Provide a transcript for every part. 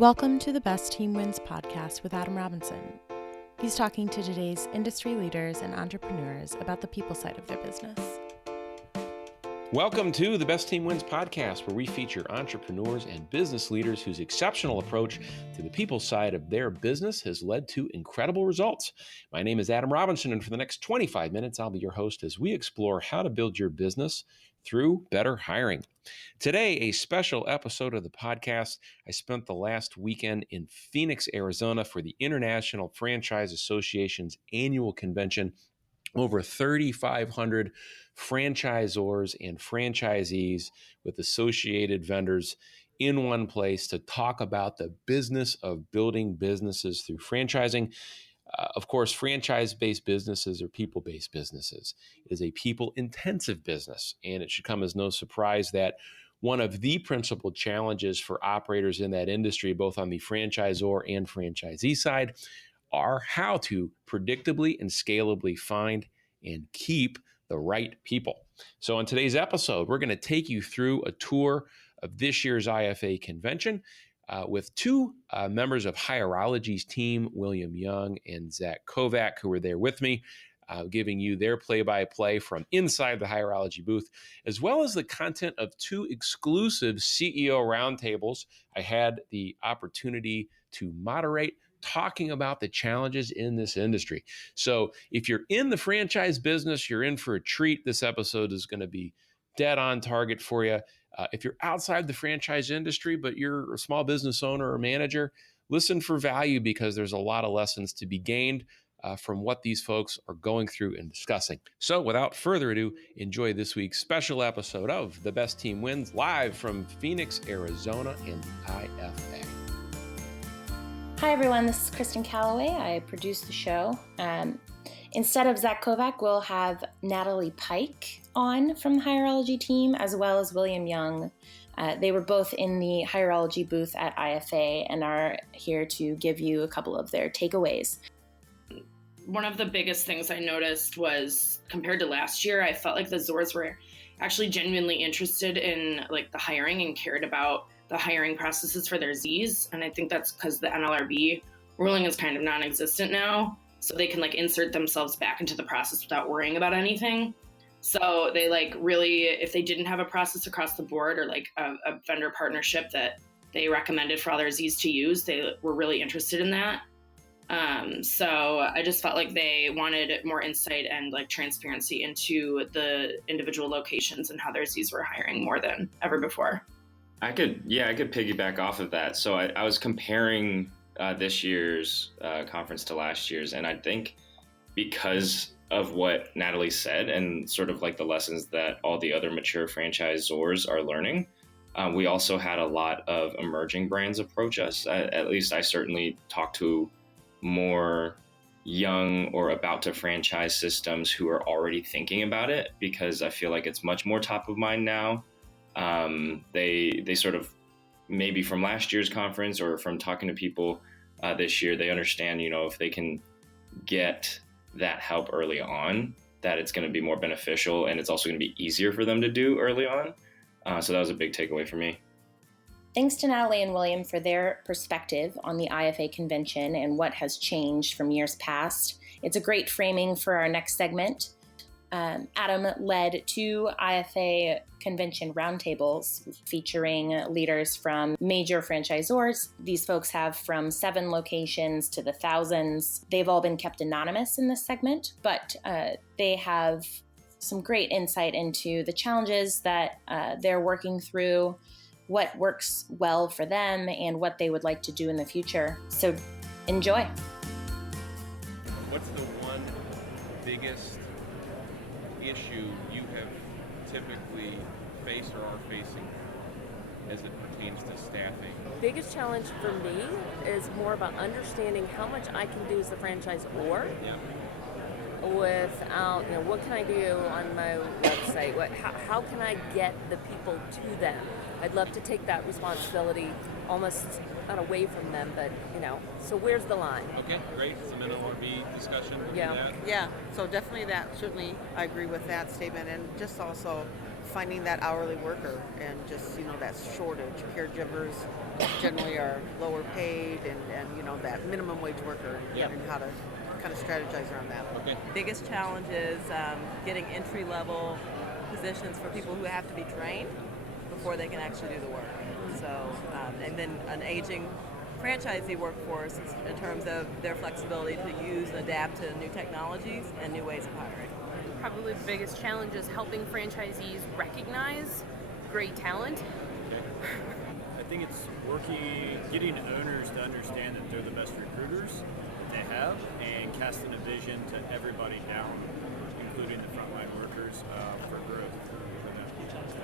Welcome to the Best Team Wins podcast with Adam Robinson. He's talking to today's industry leaders and entrepreneurs about the people side of their business. Welcome to the Best Team Wins podcast, where we feature entrepreneurs and business leaders whose exceptional approach to the people side of their business has led to incredible results. My name is Adam Robinson, and for the next 25 minutes, I'll be your host as we explore how to build your business through better hiring. Today, a special episode of the podcast. I spent the last weekend in Phoenix, Arizona for the International Franchise Association's annual convention. Over 3,500 franchisors and franchisees with associated vendors in one place to talk about the business of building businesses through franchising. Of course, franchise-based businesses are people-based businesses. It is a people-intensive business, and it should come as no surprise that one of the principal challenges for operators in that industry, both on the franchisor and franchisee side, are how to predictably and scalably find and keep the right people. So in today's episode, we're going to take you through a tour of this year's IFA convention with two members of Hireology's team, William Young and Zach Kovac, who were there with me, giving you their play-by-play from inside the Hireology booth, as well as the content of two exclusive CEO roundtables I had the opportunity to moderate, talking about the challenges in this industry. So if you're in the franchise business, you're in for a treat. This episode is going to be dead on target for you. If you're outside the franchise industry, but you're a small business owner or manager, listen for value, because there's a lot of lessons to be gained from what these folks are going through and discussing. So without further ado, enjoy this week's special episode of The Best Team Wins, live from Phoenix, Arizona and the IFA. Hi everyone, this is Kristen Calloway. I produce the show. Instead of Zach Kovac, we'll have Natalie Pike on from the Hireology team, as well as William Young. They were both in the Hireology booth at IFA and are here to give you a couple of their takeaways. One of the biggest things I noticed was, compared to last year, I felt like the Zors were actually genuinely interested in the hiring and cared about the hiring processes for their Zs. And I think that's because the NLRB ruling is kind of non-existent now. So they can insert themselves back into the process without worrying about anything. So they really, if they didn't have a process across the board or a vendor partnership that they recommended for all their Zs to use, they were really interested in that. So I just felt like they wanted more insight and transparency into the individual locations and how their Zs were hiring more than ever before. I could piggyback off of that. So I was comparing this year's conference to last year's, and I think because of what Natalie said and sort of the lessons that all the other mature franchisors are learning, we also had a lot of emerging brands approach us. At least I certainly talked to more young or about to franchise systems who are already thinking about it, because I feel like it's much more top of mind now. They sort of, maybe from last year's conference or from talking to people this year, they understand, if they can get that help early on, that it's going to be more beneficial, and it's also going to be easier for them to do early on. So that was a big takeaway for me. Thanks to Natalie and William for their perspective on the IFA convention and what has changed from years past. It's a great framing for our next segment. Adam led two IFA convention roundtables featuring leaders from major franchisors. These folks have from 7 locations to the thousands. They've all been kept anonymous in this segment, but they have some great insight into the challenges that they're working through, what works well for them, and what they would like to do in the future. So enjoy. What's the one biggest issue you have typically faced or are facing as it pertains to staffing? Biggest challenge for me is more about understanding how much I can do as a franchisor without, what can I do on my website? How can I get the people to them? I'd love to take that responsibility almost not away from them, but, so where's the line? Okay, great. Some NLRB discussion. Yeah, so definitely that. Certainly I agree with that statement. And just also finding that hourly worker and just, that shortage, caregivers, generally are lower paid and that minimum wage worker Yeah. and how to kind of strategize around that. Okay. Biggest challenge is getting entry-level positions for people who have to be trained before they can actually do the work. So, and then an aging franchisee workforce in terms of their flexibility to use and adapt to new technologies and new ways of hiring. Probably the biggest challenge is helping franchisees recognize great talent. I think it's getting owners to understand that they're the best recruiters that they have, and casting a vision to everybody down, including the frontline workers, for growth.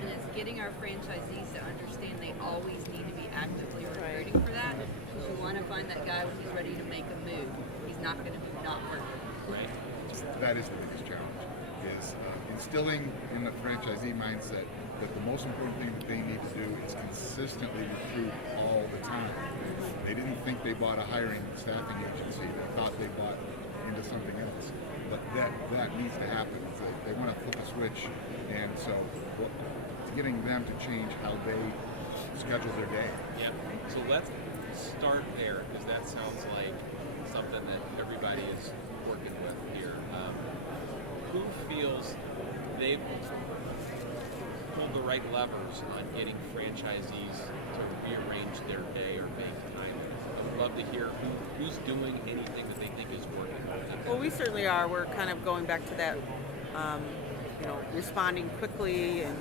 And it's getting our franchisees to understand they always need to be actively recruiting for that, because you want to find that guy when he's ready to make a move. He's not going to be not working. Right. That is the biggest challenge, is instilling in the franchisee mindset that the most important thing that they need to do is consistently recruit all the time. They didn't think they bought a hiring staffing agency. They thought they bought into something else. But that needs to happen. They want to flip a switch, and so it's getting them to change how they schedule their day. Yeah. So let's start there, because that sounds like something that everybody is working with here. Who feels they've pulled the right levers on getting franchisees to rearrange their day or bank time? I would love to hear who's doing anything that they think is working. Well, we certainly are. We're kind of going back to that, responding quickly, and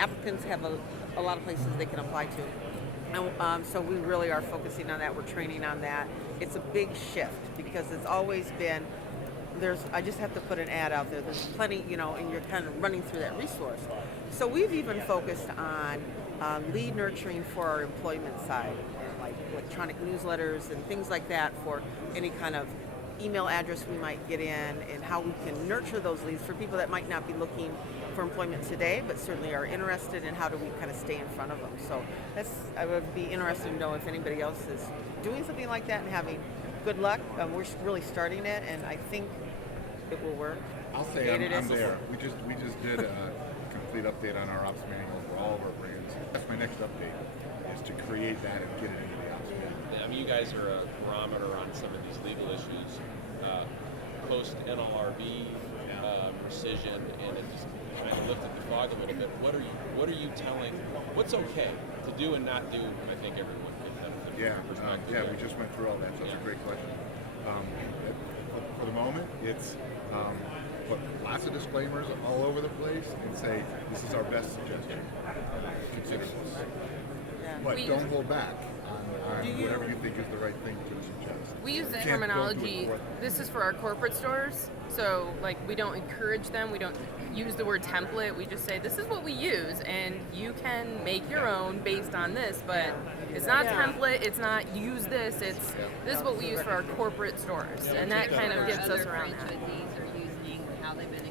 applicants have a lot of places they can apply to. And, so we really are focusing on that. We're training on that. It's a big shift because it's always been, I just have to put an ad out there. There's plenty, and you're kind of running through that resource. So we've even focused on lead nurturing for our employment side, like electronic newsletters and things like that for any kind of email address we might get in, and how we can nurture those leads for people that might not be looking for employment today, but certainly are interested, in how do we kind of stay in front of them. So I would be interested to know if anybody else is doing something like that and having good luck. We're really starting it, and I think it will work. I'll say I'm there. We just did a complete update on our ops manual for all of our brands. That's my next update, is to create that and get it into the ops manual. I mean, you guys are a barometer on some of these legal issues, post NLRB, rescission, and it just kind of lifted the fog a little bit. What are you telling? What's okay to do and not do? I think everyone can benefit from your perspective. We just went through all that. So that's a great question. For the moment, it's put lots of disclaimers all over the place and say this is our best suggestion. Consider this, but don't hold back on whatever you think is the right thing to suggest. We use the terminology, this is for our corporate stores, so we don't encourage them, we don't use the word template, we just say this is what we use, and you can make your own based on this, but it's not a template, it's not use this, this is what we use for our corporate stores, and that kind of gets us around that. Franchisees are using, how they've been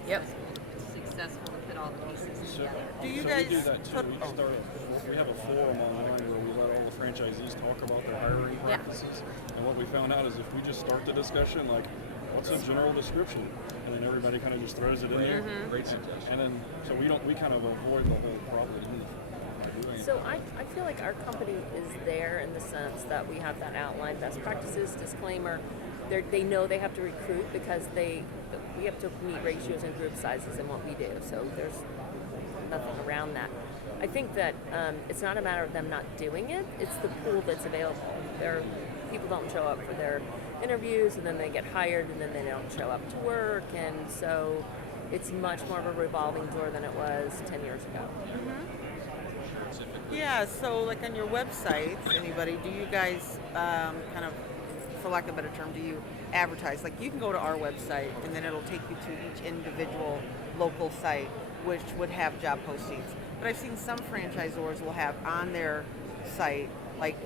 successful to put all the pieces together. Do you guys we do that too. We have a forum online where we let all the franchisees talk about their hiring practices. And what we found out is if we just start the discussion, like, what's a general description? And then everybody kind of just throws it in there. Great suggestion. And then, so we kind of avoid the whole problem. So I feel like our company is there in the sense that we have that outline, best practices, disclaimer. They know they have to recruit because we have to meet ratios and group sizes in what we do. So there's nothing around that. I think that it's not a matter of them not doing it. It's the pool that's available. People don't show up for their interviews, and then they get hired, and then they don't show up to work. And so it's much more of a revolving door than it was 10 years ago. Yeah, so like on your websites, anybody, do you guys kind of, for lack of a better term, do you advertise? Like, you can go to our website, and then it'll take you to each individual local site, which would have job postings. But I've seen some franchisors will have on their site, like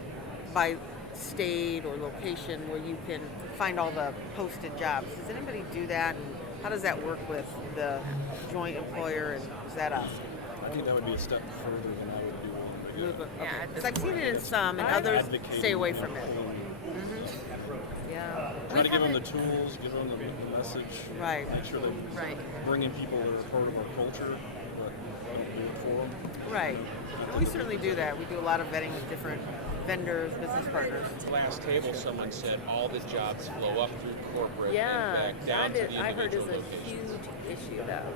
by state or location, where you can find all the posted jobs. Does anybody do that? And how does that work with the joint employer? And is that us? I think that would be a step further than I would do. Yeah, because I've seen it in some, and others stay away from it. Yeah. Try to give them the tools, give them the message. Right. Make sure they bring in people that are part of our culture, but don't do it for them. Right. And we certainly do that. We do a lot of vetting with different vendors, business partners. Last table, someone said all the jobs flow up through corporate Yeah, and back down to the I heard is individual a locations. huge issue though.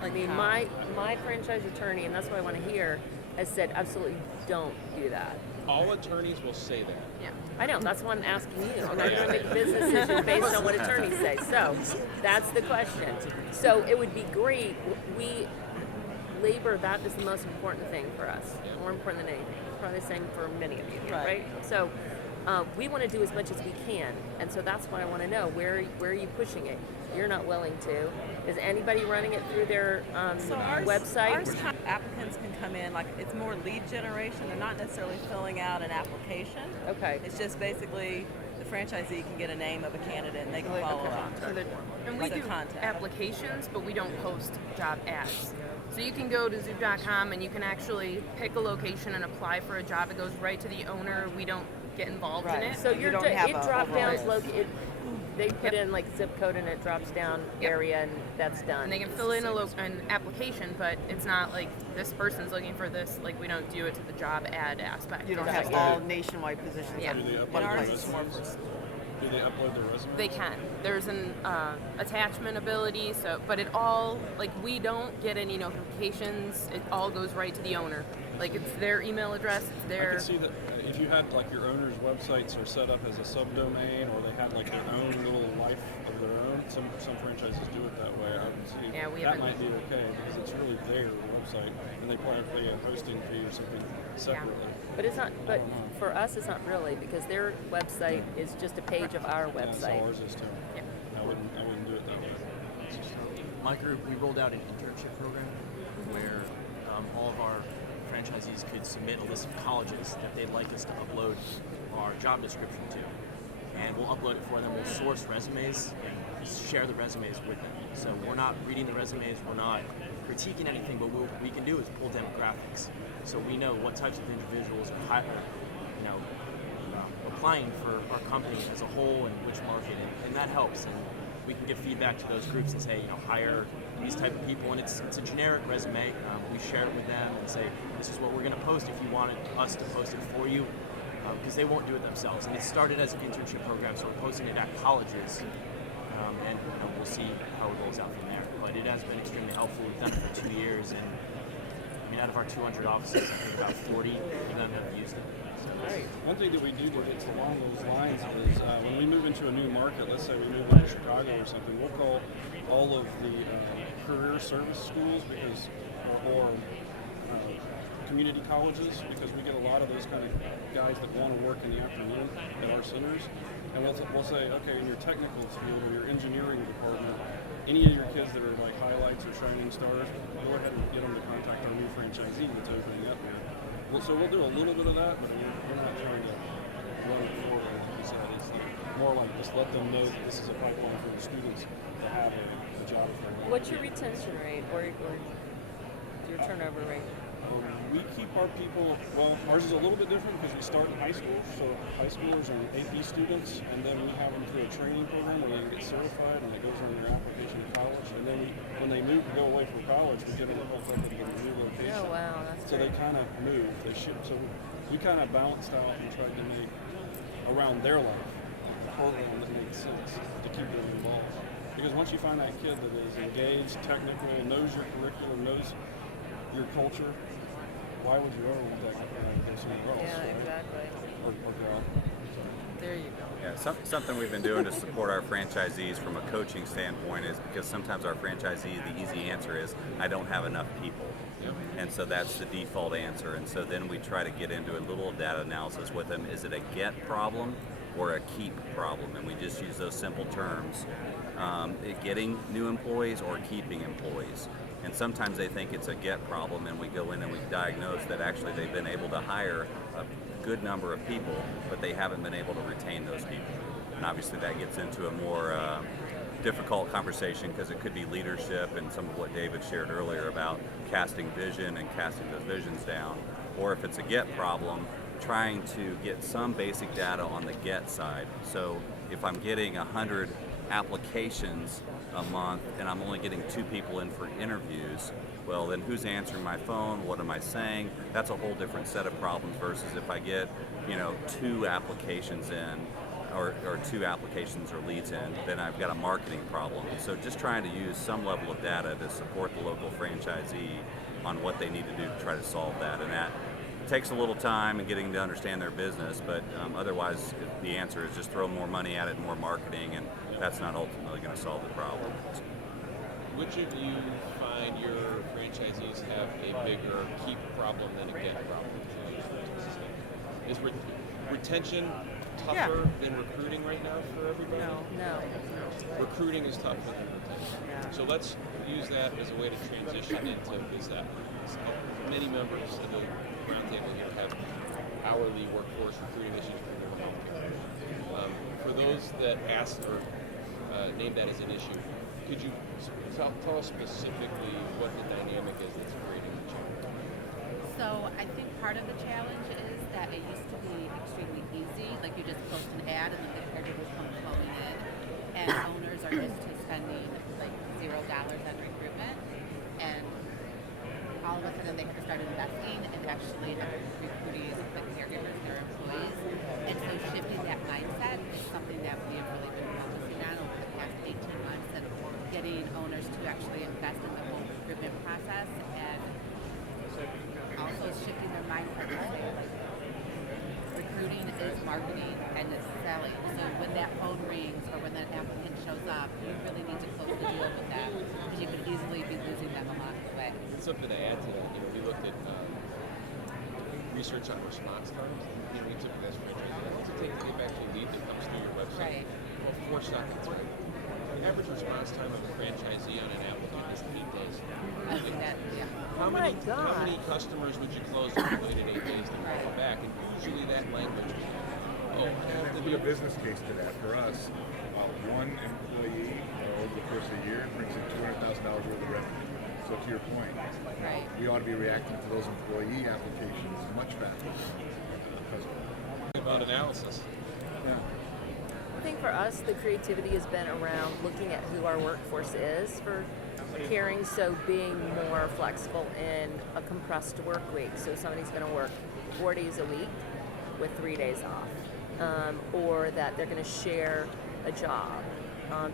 I mean, my franchise attorney, and that's what I want to hear, has said absolutely don't do that. All attorneys will say that. Yeah, I know. That's why I'm asking you. I'm not going to make a business decision based on what attorneys say. So that's the question. So it would be great. Labor, that is the most important thing for us. More important than anything. Probably the same for many of you, right? So we want to do as much as we can, and so that's why I want to know where are you pushing it? You're not willing to. Is anybody running it through their website? Applicants can come in, like it's more lead generation. They're not necessarily filling out an application. Okay. It's just basically the franchisee can get a name of a candidate and they can follow up. And we do applications, but we don't post job ads. So you can go to Zoop.com and you can actually pick a location and apply for a job. It goes right to the owner. We don't get involved in it. So it drop downs located. They put in like zip code and it drops down area and that's done. And they can fill in an application, but it's not like this person's looking for this. Like we don't do it to the job ad aspect. You don't have all nationwide positions. Yeah. Do they One upload place. Do they upload their resume? They can. There's an attachment ability, but it all, like we don't get any notifications. It all goes right to the owner. Like it's their email address, it's I their... can see that if you had like your owner's websites are set up as a subdomain, or they had like their own little life of their own. Some franchises do it that way. I would see that might be okay because it's really their website, and they probably pay a hosting fee or something separately. But it's not. But for us, it's not really because their website is just a page of our That's website. how ours is too. Yeah. I wouldn't do it that way. My group, we rolled out an internship program where all of our franchisees could submit a list of colleges that they'd like us to upload our job description to. And we'll upload it for them. We'll source resumes and share the resumes with them. So we're not reading the resumes, we're not critiquing anything, but what we can do is pull demographics. So we know what types of individuals are applying for our company as a whole and which market, and that helps. And we can give feedback to those groups and say, hire these type of people, and it's a generic resume. We share it with them and say, this is what we're going to post if you wanted us to post it for you, because they won't do it themselves. And it started as an internship program, so we're posting it at colleges, and we'll see how it rolls out from there. But it has been extremely helpful. We've done it for 2 years, and out of our 200 offices, I think about 40 of them have used it. Right. One thing that we do that gets along those lines is when we move into a new market, let's say we move into Chicago or something, we'll call all of the career service schools or community colleges, because we get a lot of those kind of guys that want to work in the afternoon at our centers. And we'll say, okay, in your technical school or your engineering department, any of your kids that are like highlights or shining stars, go ahead and get them to contact our new franchisee that's opening up here. So we'll do a little bit of that, but we're not trying to run it forward, like you said. It's more like just let them know that this is a pipeline for the students to have a job. What's your retention rate or your turnover rate? We keep our people, well, ours is a little bit different because we start in high school, so high schoolers are AP students, and then we have them through a training program where they get certified and it goes on their application to college, and then when they move to go away from college, we get them up to get a new location. Oh, wow, that's so great. they kind of move, they ship, so we kind of balanced out and tried to make around their life a program that makes sense to keep them involved. Because once you find that kid that is engaged, technical, knows your curriculum, knows your culture, why would you ever want that person else? Yeah, right? exactly. Or girl. There you go. Yeah, something we've been doing to support our franchisees from a coaching standpoint is because sometimes our franchisees, the easy answer is, I don't have enough people. Yep. And so that's the default answer. And so then we try to get into a little data analysis with them. Is it a get problem or a keep problem? And we just use those simple terms. Getting new employees or keeping employees. And sometimes they think it's a get problem, and we go in and we diagnose that actually they've been able to hire a good number of people, but they haven't been able to retain those people. And obviously that gets into a more difficult conversation because it could be leadership and some of what David shared earlier about casting vision and casting those visions down. Or if it's a get problem, trying to get some basic data on the get side. So if I'm getting 100 applications a month and I'm only getting 2 people in for interviews, Well, then who's answering my phone? What am I saying? That's a whole different set of problems versus if I get, 2 applications in or 2 applications or leads in, then I've got a marketing problem. So just trying to use some level of data to support the local franchisee on what they need to do to try to solve that. And that takes a little time and getting to understand their business, but otherwise the answer is just throw more money at it, more marketing, and that's not ultimately going to solve the problem. Which of you find your franchisees have a bigger keep problem than a get problem? Is retention tougher than recruiting right now for everybody? No. Recruiting is tougher than retention. Yeah. So let's use that as a way to transition into many members of the roundtable here have hourly workforce recruiting issues for their healthcare. For those that ask or name that as an issue, could you tell us specifically what the dynamic is that's creating the challenge? So I think part of the challenge is that it used to be extremely easy, like you just post an ad and then the caregivers come flowing in, and owners are used to spending like $0 on recruitment, and all of a sudden they have to start investing and actually recruiting the caregivers, their employees, and so shifting that mindset is something that we have really been focusing on over the past 18 months, and getting owners to actually invest in the whole recruitment process, and also shifting their mindset. Recruiting is marketing and it's selling. So when that phone rings or when that applicant shows up, you really need to close the deal with them because you could easily be losing them along the way. Something to add to that, we looked at research on response times. You took this franchise. How long does it take to get back to a lead that comes through your website? Right. Well, 4 seconds. The average response time of a franchisee on an applicant is 8 days. How many customers would you close if you waited 8 days to call back? And usually that language, there'd be a business case to that. For us, one employee over the course of a year brings in $200,000 worth of revenue. So to your point, we ought to be reacting to those employee applications much faster. About analysis. Yeah. I think for us, the creativity has been around looking at who our workforce is for caring, so being more flexible in a compressed work week. So somebody's going to work 4 days a week with 3 days off, or that they're going to share a job.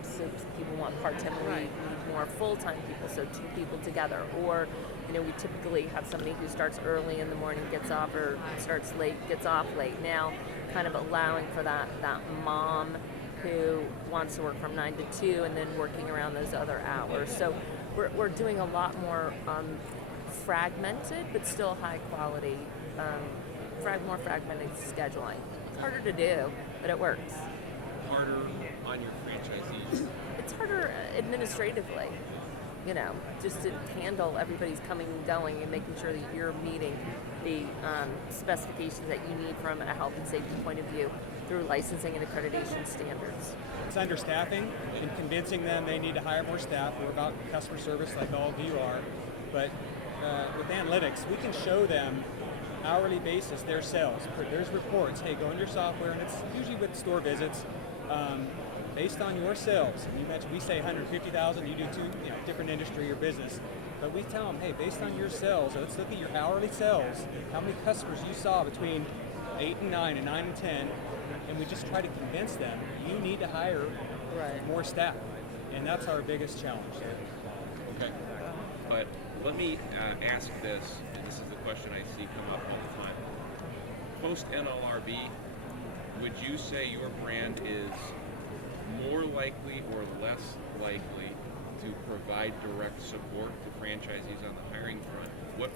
So people want part-time, we need more full-time people, so 2 people together. Or, we typically have somebody who starts early in the morning, gets off, or starts late, gets off late. Now, kind of allowing for that mom who wants to work from 9 to 2 and then working around those other hours. So we're doing a lot more fragmented, but still high quality, more fragmented scheduling. It's harder to do, but it works. Harder on your franchisees? It's harder administratively, just to handle everybody's coming and going and making sure that you're meeting the specifications that you need from a health and safety point of view through licensing and accreditation standards. It's understaffing and convincing them they need to hire more staff. We're about customer service like all of you are, but with analytics, we can show them hourly basis their sales. There's reports, hey, go in your software, and it's usually with store visits, based on your sales. You mentioned we say 150,000, you do different industry or business, but we tell them, hey, based on your sales, let's look at your hourly sales, how many customers you saw between 8 and 9 and 9 and 10, and we just try to convince them you need to hire more staff, and that's our biggest challenge. Okay, but let me ask this, and this is the question I see come up all the time. Post NLRB, would you say your brand is more likely or less likely to provide direct support to franchisees on the hiring front?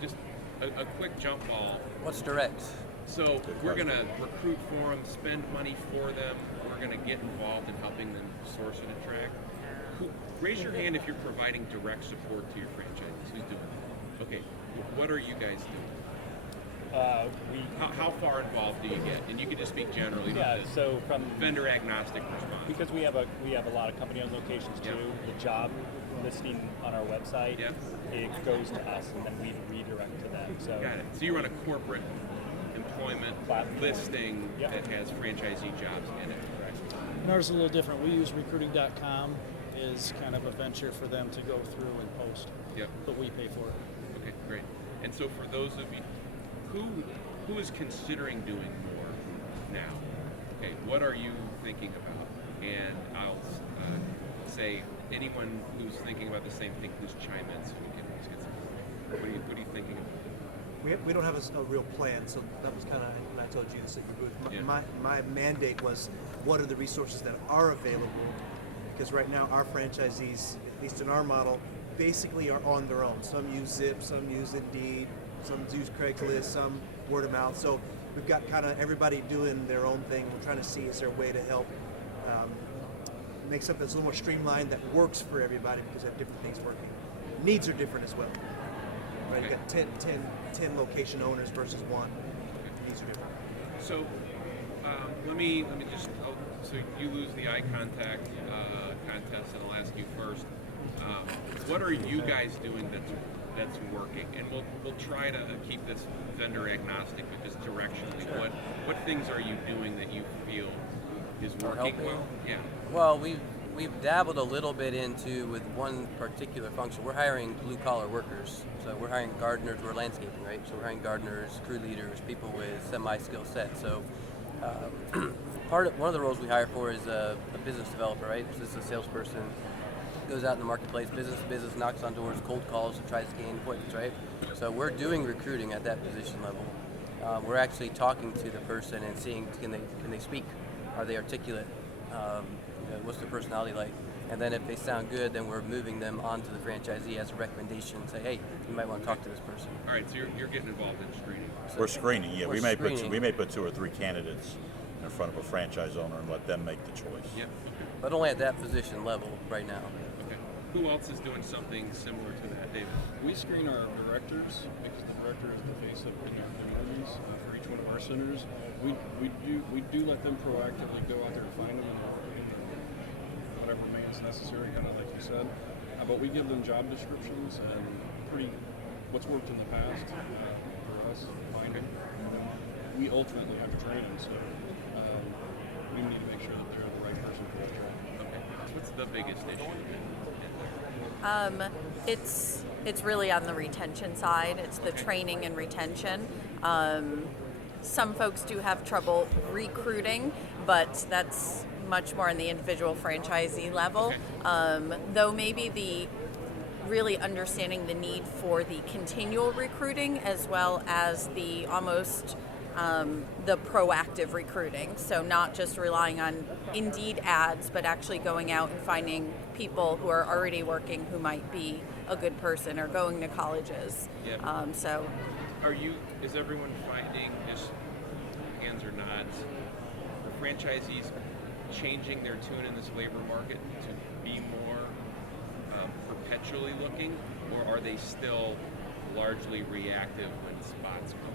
Just a quick jump ball. What's direct? So we're going to recruit for them, spend money for them. We're going to get involved in helping them source and attract. Raise your hand if you're providing direct support to your franchisees. Who's doing it? Okay. What are you guys doing? How far involved do you get? And you can just speak generally. Yeah, so from vendor agnostic response. Because we have a lot of company-owned locations too. The job listing on our website, it goes to us, and then we redirect to them. So got it. So you run a corporate employment listing that has franchisee jobs in it. Ours is a little different. We use recruiting.com is kind of a venture for them to go through and post. Yep. But we pay for it. Okay, great. And so for those of you who is considering doing more now, okay, what are you thinking about? And I'll say anyone who's thinking about the same thing, please chime in so we can get some. What are you thinking about? We don't have a real plan, so that was kind of when I told you this at your booth. My mandate was, what are the resources that are available? Because right now our franchisees, at least in our model, basically are on their own. Some use Zip, some use Indeed, some use Craigslist, some word of mouth. So we've got kind of everybody doing their own thing. We're trying to see, is there a way to help make something that's a little more streamlined that works for everybody, because they have different things working. Needs are different as well. Right? You got 10 location owners versus one. Needs are different. So let me just. So you lose the eye contact contest, and I'll ask you first. What are you guys doing that's working? And we'll try to keep this vendor agnostic, because directionally, what things are you doing that you feel is working well? Yeah. Well, we've dabbled a little bit with one particular function. We're hiring blue collar workers. So we're hiring gardeners. We're landscaping, right? So we're hiring gardeners, crew leaders, people with semi-skill set. So one of the roles we hire for is a business developer, right? So this is a salesperson, goes out in the marketplace, business to business, knocks on doors, cold calls, and tries to gain appointments, right? So we're doing recruiting at that position level. We're actually talking to the person and seeing, can they speak? Are they articulate? What's their personality like? And then if they sound good, then we're moving them onto the franchisee as a recommendation. Say, hey, you might want to talk to this person. All right, so you're getting involved in screening. We're screening, yeah. We're We may put 2 or 3 candidates in front of a franchise owner and let them make the choice. Yeah. Okay. But only at that position level right now. Okay. Who else is doing something similar to that, David? We screen our directors, because the director is the face of the interviews for each one of our centers. We do let them proactively go out there and find them in whatever means necessary, kind of like you said. But we give them job descriptions and what's worked in the past for us, find them. We ultimately have to train them, so we need to make sure that they're the right person for the job. Okay. What's the biggest issue? It's really on the retention side. It's the training and retention. Some folks do have trouble recruiting, but that's much more on the individual franchisee level. Though maybe the really understanding the need for the continual recruiting, as well as the almost the proactive recruiting. So not just relying on Indeed ads, but actually going out and finding people who are already working who might be a good person or going to colleges. Yep. Is everyone finding, just hands or nods, are franchisees changing their tune in this labor market to be more perpetually looking, or are they still largely reactive when spots come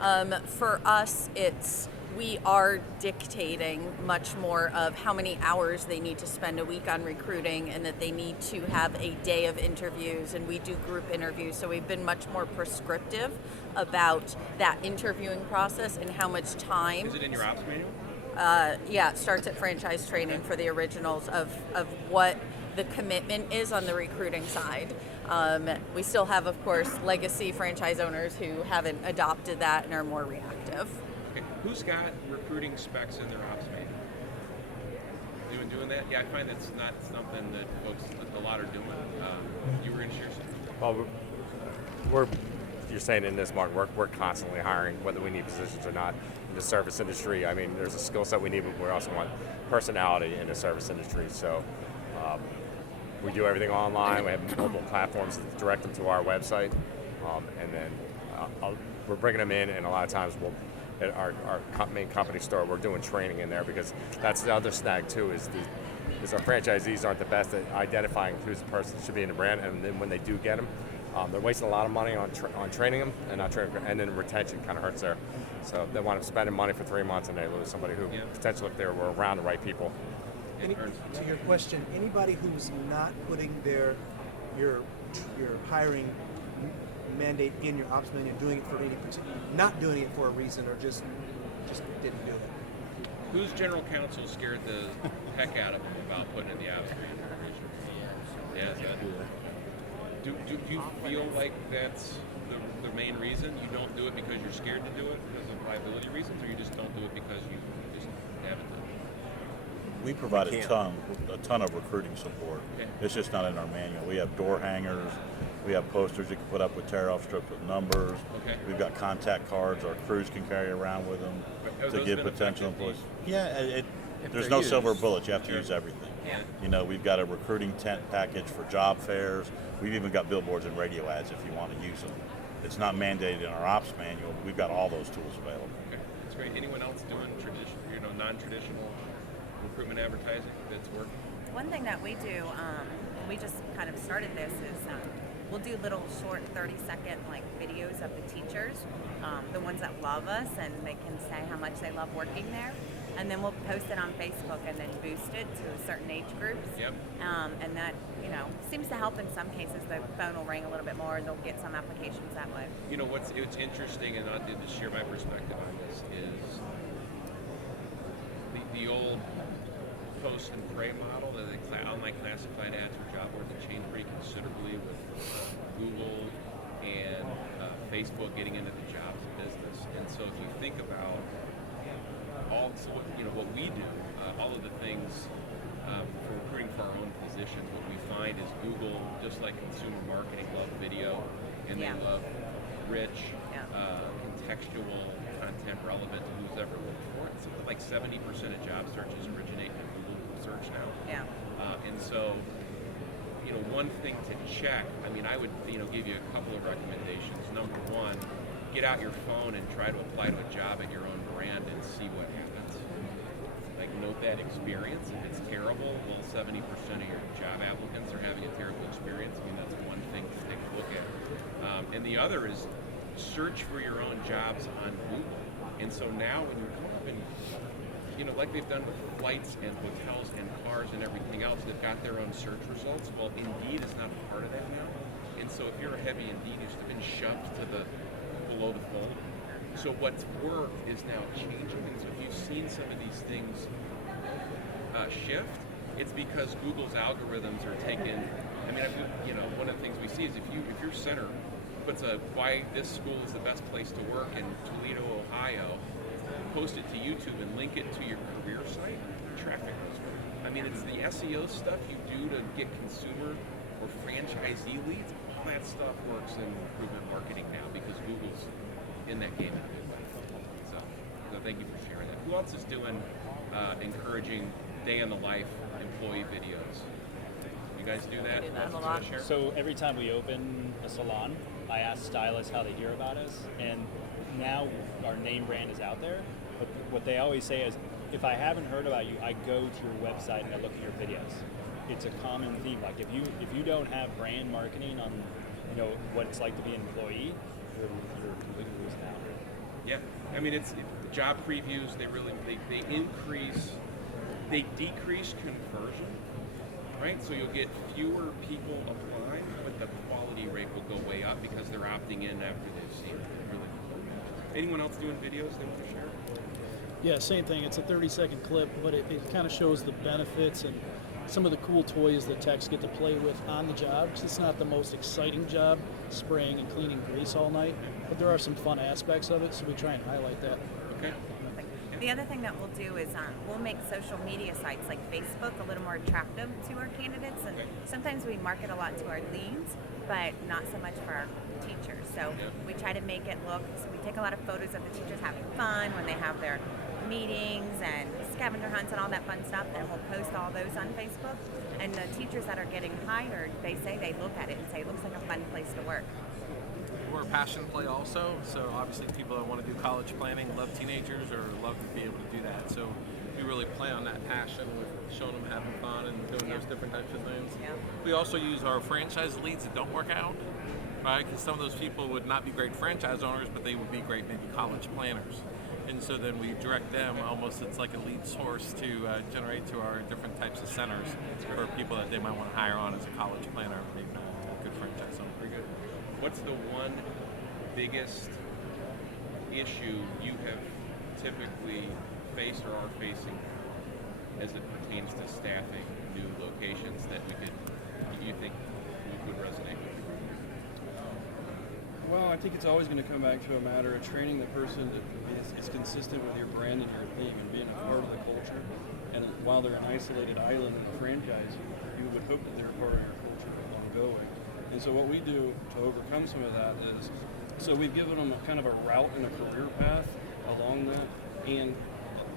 up? For us, we are dictating much more of how many hours they need to spend a week on recruiting, and that they need to have a day of interviews, and we do group interviews. So we've been much more prescriptive about that interviewing process and how much time. Is it in your ops manual? Yeah, it starts at franchise training for the originals of what the commitment is on the recruiting side. We still have, of course, legacy franchise owners who haven't adopted that and are more reactive. Okay. Who's got recruiting specs in their ops manual? Anyone doing that? Yeah, I find that's not something that folks, a lot are doing. You were going to share something? Well, you're saying in this market, we're constantly hiring, whether we need positions or not. In the service industry, I mean, there's a skill set we need, but we also want personality in the service industry. So we do everything online. We have mobile platforms that direct them to our website, and then we're bringing them in. And a lot of times, at our main company store, we're doing training in there, because that's the other snag too. Is our franchisees aren't the best at identifying who's the person that should be in the brand, and then when they do get them, they're wasting a lot of money on training them and not training, and then retention kind of hurts there. So they wind up spending money for 3 months, and they lose somebody who potentially, if they were around the right people. To your question, anybody who's not putting your hiring mandate in your ops manual, doing it for any particular, not doing it for a reason, or just didn't do it. Whose general counsel scared the heck out of them about putting in the ops manual? Yeah. Do you feel like that's the main reason? You don't do it because you're scared to do it because of liability reasons, or you just don't do it because you just haven't done it? We provide a ton of recruiting support. Okay. It's just not in our manual. We have door hangers. We have posters you can put up with tear-off strips with numbers. Okay. We've got contact cards our crews can carry around with them Have to those give been potential effective? employees. Yeah, If there's they're no used. silver bullet. You have to use everything. Yeah. You know, we've got a recruiting tent package for job fairs. We've even got billboards and radio ads if you want to use them. It's not mandated in our ops manual, but we've got all those tools available. Okay, that's great. Anyone else doing non-traditional recruitment advertising that's working? One thing that we do, we just kind of started this, is we'll do little short 30-second videos of the teachers, the ones that love us, and they can say how much they love working there. And then we'll post it on Facebook and then boost it to certain age groups. Yep. And that, seems to help in some cases. The phone will ring a little bit more, and they'll get some applications that way. You know, what's interesting, and I did to share my perspective on this, is the old post and pray model, that the online classified ads for job boards have changed pretty considerably with Google and Facebook getting into the jobs business. And so if you think about what we do, all of the things for recruiting for our own positions, what we find is Google, just like consumer marketing, love video, and they love rich, contextual content relevant to who's ever looking for it. Something like 70% of job searches originate in Google search now. Yeah. And so, one thing to check, I would, give you a couple of recommendations. Number one, get out your phone and try to apply to a job at your own brand and see what happens. Note that experience. If it's terrible, well, 70% of your job applicants are having a terrible experience. That's one thing to take a look at. And the other is search for your own jobs on Google. And so now when you come up and, like they've done with flights and hotels and cars and everything else, they've got their own search results. Well, Indeed is not a part of that now. And so if you're a heavy Indeed user, you've been shoved to the below the fold. So what's worked is now changing. And so if you've seen some of these things shift, it's because Google's algorithms are taken. One of the things we see is if your center puts why this school is the best place to work in Toledo, Ohio, post it to YouTube and link it to your career site, traffic goes up. It's the SEO stuff you do to get consumer or franchisee leads. All that stuff works in recruitment marketing now because Google's in that game in a big way. So thank you for sharing that. Who else is doing encouraging day in the life employee videos? You guys do that? We do that a lot. Share? So every time we open a salon, I ask stylists how they hear about us, and now our name brand is out there. But what they always say is, if I haven't heard about you, I go to your website and I look at your videos. It's a common theme. Like if you don't have brand marketing on, what it's like to be an employee, you're completely losing out. Yeah, it's job previews. They decrease conversion, right? So you'll get fewer people applying, but the quality rate will go way up because they're opting in after they've seen it. Really cool. Anyone else doing videos they want to share? Yeah, same thing. It's a 30-second clip, but it kind of shows the benefits and some of the cool toys that techs get to play with on the job. It's not the most exciting job, spraying and cleaning grease all night, but there are some fun aspects of it, so we try and highlight that. Okay. The other thing that we'll do is we'll make social media sites like Facebook a little more attractive to our candidates, and sometimes we market a lot to our leads, but not so much for our teachers. So we try to make it look, so we take a lot of photos of the teachers having fun when they have their meetings and scavenger hunts and all that fun stuff, and we'll post all those on Facebook. And the teachers that are getting hired, they say they look at it and say it looks like a fun place to work. We're a passion play also, so obviously people that want to do college planning love teenagers or love to be able to do that. So we really play on that passion with showing them having fun and doing those different types of things. We also use our franchise leads that don't work out, right? Because some of those people would not be great franchise owners, but they would be great maybe college planners. And so then we direct them, almost it's like a lead source to generate to our different types of centers for people that they might want to hire on as a college planner, maybe not a good franchise owner. Very good. What's the one biggest issue you have typically faced or are facing as it pertains to staffing new locations that we could you think would resonate with people? Well, I think it's always going to come back to a matter of training the person to is consistent with your brand and your theme and being a part of the culture. And while they're an isolated island in the franchise, you would hope that they're a part of your culture ongoing. And so what we do to overcome some of that is, so we've given them a kind of a route and a career path along that and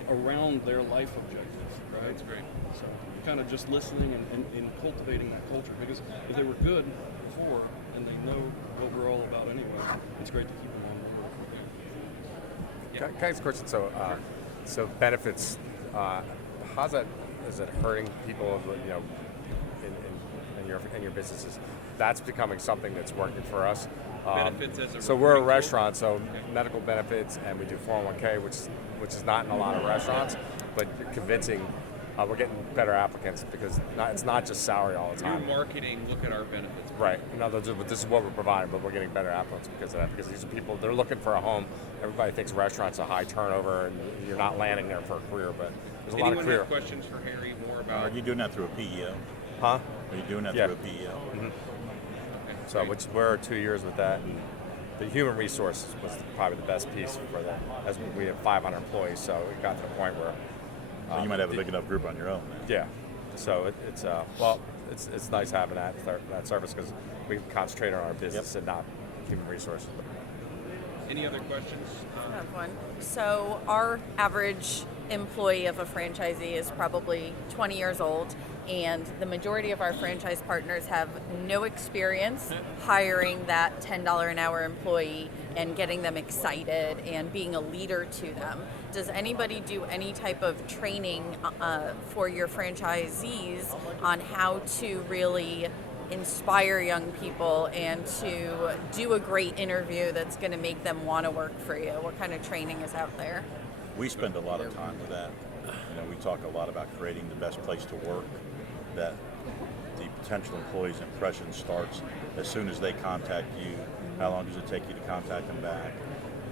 around their life objectives, right? That's great. So kind of just listening and cultivating that culture, because if they were good before and they know what we're all about anyway, it's great to keep them on board. Can I ask a question? So benefits, how's that, is it hurting people, in your businesses? That's becoming something that's working for us. Benefits as a so we're a recruiting restaurant, so medical benefits, and we do 401k, which is not in a lot of restaurants, but convincing, we're getting better applicants because it's not just salary all the time. Your marketing, look at our benefits. Right. No, this is what we're providing, but we're getting better applicants because of that. Because these are people, they're looking for a home. Everybody thinks restaurants are high turnover and you're not landing there for a career, but there's a lot of career. Anyone have questions for Harry more about? Are you doing that through a PEO? Huh? Are you doing that through a PEO? Mm-hmm. So which we're 2 years with that, and the human resource was probably the best piece for that. As we have 500 employees, so it got to the point where you might have a big enough group on your own. Then. Yeah. So it's nice having that service because we can concentrate on our business and not human resources. Any other questions? I have one. So our average employee of a franchisee is probably 20 years old, and the majority of our franchise partners have no experience hiring that $10 an hour employee and getting them excited and being a leader to them. Does anybody do any type of training for your franchisees on how to really inspire young people and to do a great interview that's going to make them want to work for you? What kind of training is out there? We spend a lot of time with that. We talk a lot about creating the best place to work, that the potential employee's impression starts as soon as they contact you. How long does it take you to contact them back?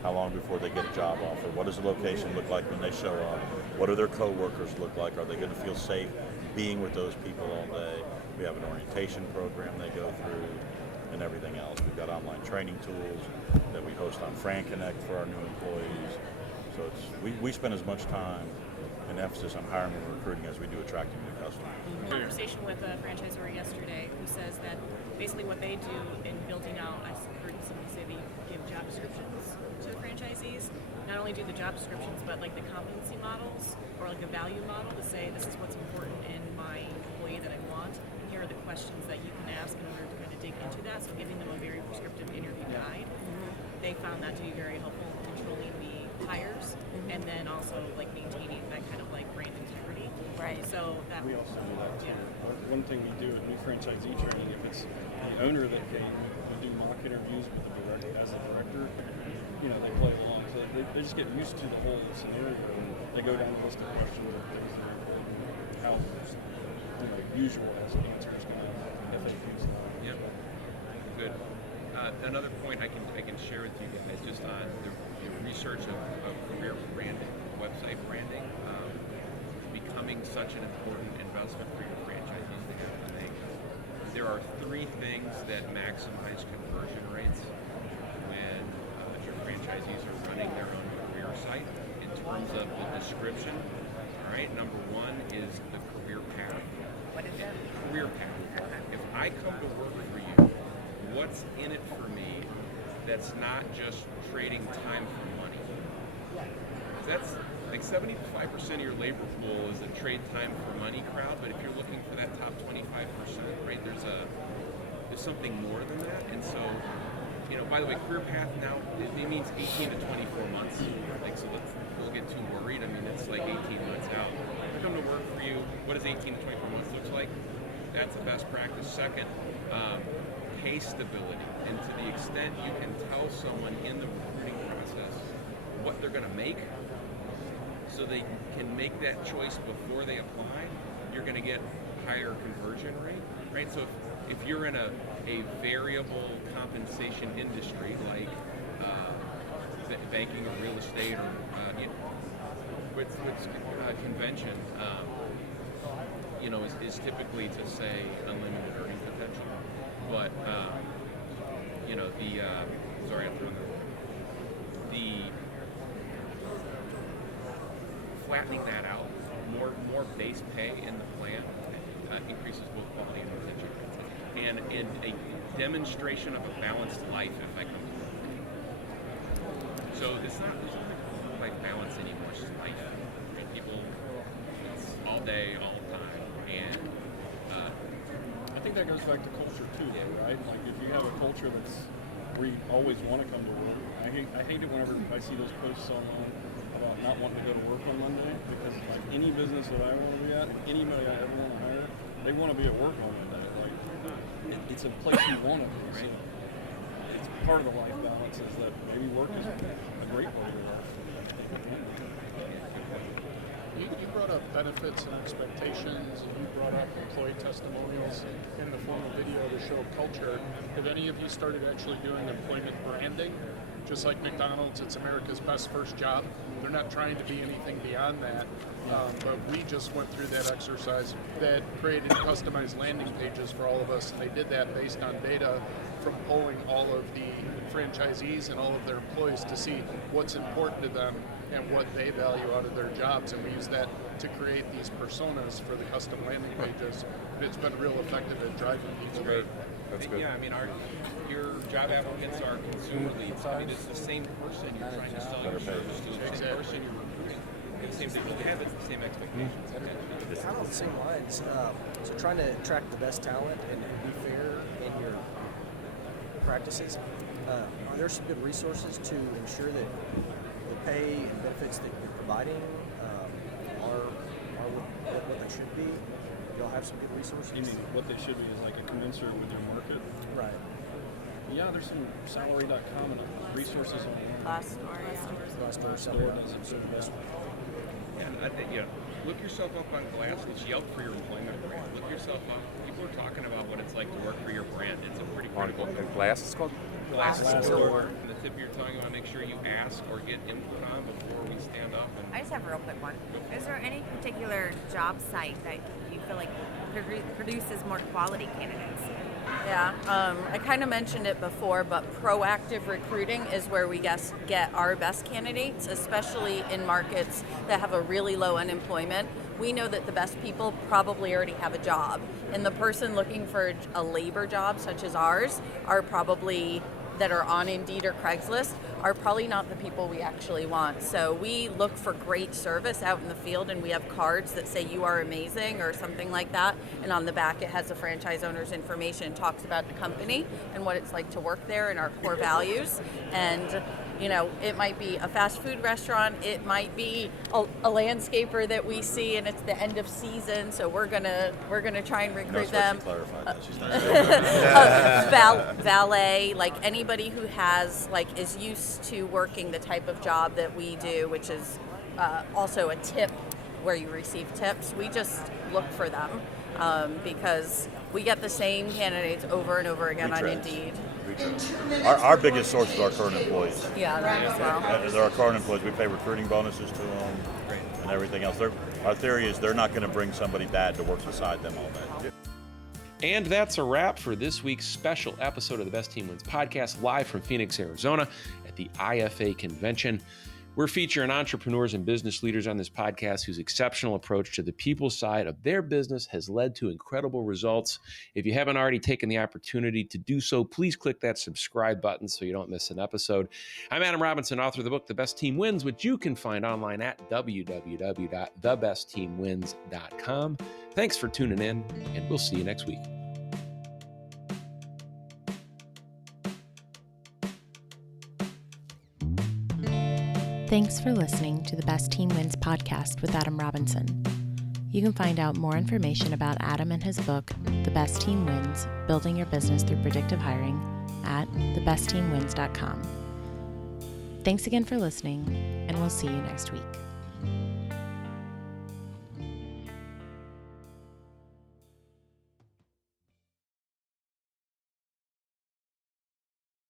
How long before they get a job offer? What does the location look like when they show up? What do their coworkers look like? Are they going to feel safe being with those people all day? We have an orientation program they go through and everything else. We've got online training tools that we host on FranConnect for our new employees. So we spend as much time and emphasis on hiring and recruiting as we do attracting new customers. Conversation with a franchisor yesterday who says that basically what they do in building out, I heard somebody say they give job descriptions to the franchisees. Not only do the job descriptions, but like the competency models or like a value model to say this is what's important in my employee that I want. And here are the questions that you can ask in order to kind of dig into that. So giving them a very prescriptive interview guide. They found that to be very helpful in controlling the hires and then also like maintaining that kind of like brand integrity. Right. So that we also do that too. One thing we do at new franchisee training, if it's the owner that came, we do mock interviews with the director as the director. They play along, so they just get used to the whole scenario. And they go down the list of questions and things that are how usual as answers going to FAQs. Yep. Good. Another point I can share with you guys just on the research of career branding, website branding, becoming such an important investment for your franchisees to have to make. There are 3 things that maximize conversion rates when your franchisees are running their own career site in terms of the description. All right, number 1 is the career path. What is that? Career path. If I come to work for you, what's in it for me that's not just trading time for money? That's like 75% of your labor pool is a trade time for money crowd, but if you're looking for that top 25%, right, there's something more than that. And so, by the way, career path now, it means 18 to 24 months. Like, so we'll get too worried. I mean, it's like 18 months out. I come to work for you, what does 18 to 24 months look like? That's the best practice. Second, pay stability. And to the extent you can tell someone in the recruiting process what they're going to make so they can make that choice before they apply, you're going to get higher conversion rate, right? So if you're in a variable compensation industry like banking or real estate or what's convention, is typically to say unlimited earning potential. But sorry, I'm throwing the flattening that out, more base pay in the plan increases both quality and retention, and a demonstration of a balanced life if I come to work. So there's not like balance anymore. It's just life. I mean, people, it's all day, all the time, and I think that goes back to culture too, though, right? Like if you have a culture that's where you always want to come to work. I hate it whenever I see those posts online about not wanting to go to work on Monday, because like any business that I want to be at, anybody I ever want to hire, they want to be at work on Monday. Like it's a place you want to be. So it's part of the life balance is that maybe work is a great part of your life. You brought up benefits and expectations, and you brought up employee testimonials in the form of video to show culture. Have any of you started actually doing employment branding? Just like McDonald's, it's America's best first job. They're not trying to be anything beyond that. But we just went through that exercise that created customized landing pages for all of us. And they did that based on data from polling all of the franchisees and all of their employees to see what's important to them and what they value out of their jobs. And we use that to create these personas for the custom landing pages. And it's been real effective at driving these. That's good. Yeah, I mean, your job applicants are consumer leads. I mean, it's the same person you're trying to sell your service to, the same person you're recruiting. The same thing you have, it's the same expectations. Kind of the same lines. So trying to attract the best talent and be fair in your practices. Are there some good resources to ensure that the pay and benefits that you're providing are what they should be? Y'all have some good resources? You mean what they should be is like a commensurate with their market? Right. Yeah, there's some salary.com and resources on Glassdoor, Glassdoor does it so the best. Yeah, I think, look yourself up on Glassdoor. Yelp for your employment brand. Look yourself up. People are talking about what it's like to work for your brand. It's a pretty critical. On Glass, it's called Glassdoor. And the tip you're telling you, make sure you ask or get input on before we stand up. And I just have a real quick one. Is there any particular job site that you feel like produces more quality candidates? Yeah, I kind of mentioned it before, but proactive recruiting is where we get our best candidates, especially in markets that have a really low unemployment. We know that the best people probably already have a job, and the person looking for a labor job such as ours that are on Indeed or Craigslist are probably not the people we actually want. So we look for great service out in the field, and we have cards that say you are amazing or something like that, and on the back it has the franchise owner's information, talks about the company and what it's like to work there and our core values. And it might be a fast food restaurant, it might be a landscaper that we see and it's the end of season, so we're gonna try and recruit them. Valet, like anybody who is used to working the type of job that we do, which is also a tip where you receive tips. We just look for them because we get the same candidates over and over again on Indeed. Our biggest source is our current employees. Yeah, that as well. They're our current employees. We pay recruiting bonuses to them and everything else. Our theory is they're not going to bring somebody bad to work beside them all day. And that's a wrap for this week's special episode of the Best Team Wins podcast, live from Phoenix, Arizona at the IFA convention. We're featuring entrepreneurs and business leaders on this podcast whose exceptional approach to the people side of their business has led to incredible results. If you haven't already taken the opportunity to do so, please click that subscribe button so you don't miss an episode. I'm Adam Robinson, author of the book, The Best Team Wins, which you can find online at www.thebestteamwins.com. Thanks for tuning in, and we'll see you next week. Thanks for listening to the Best Team Wins podcast with Adam Robinson. You can find out more information about Adam and his book, The Best Team Wins, Building Your Business Through Predictive Hiring, at thebestteamwins.com. Thanks again for listening, and we'll see you next week.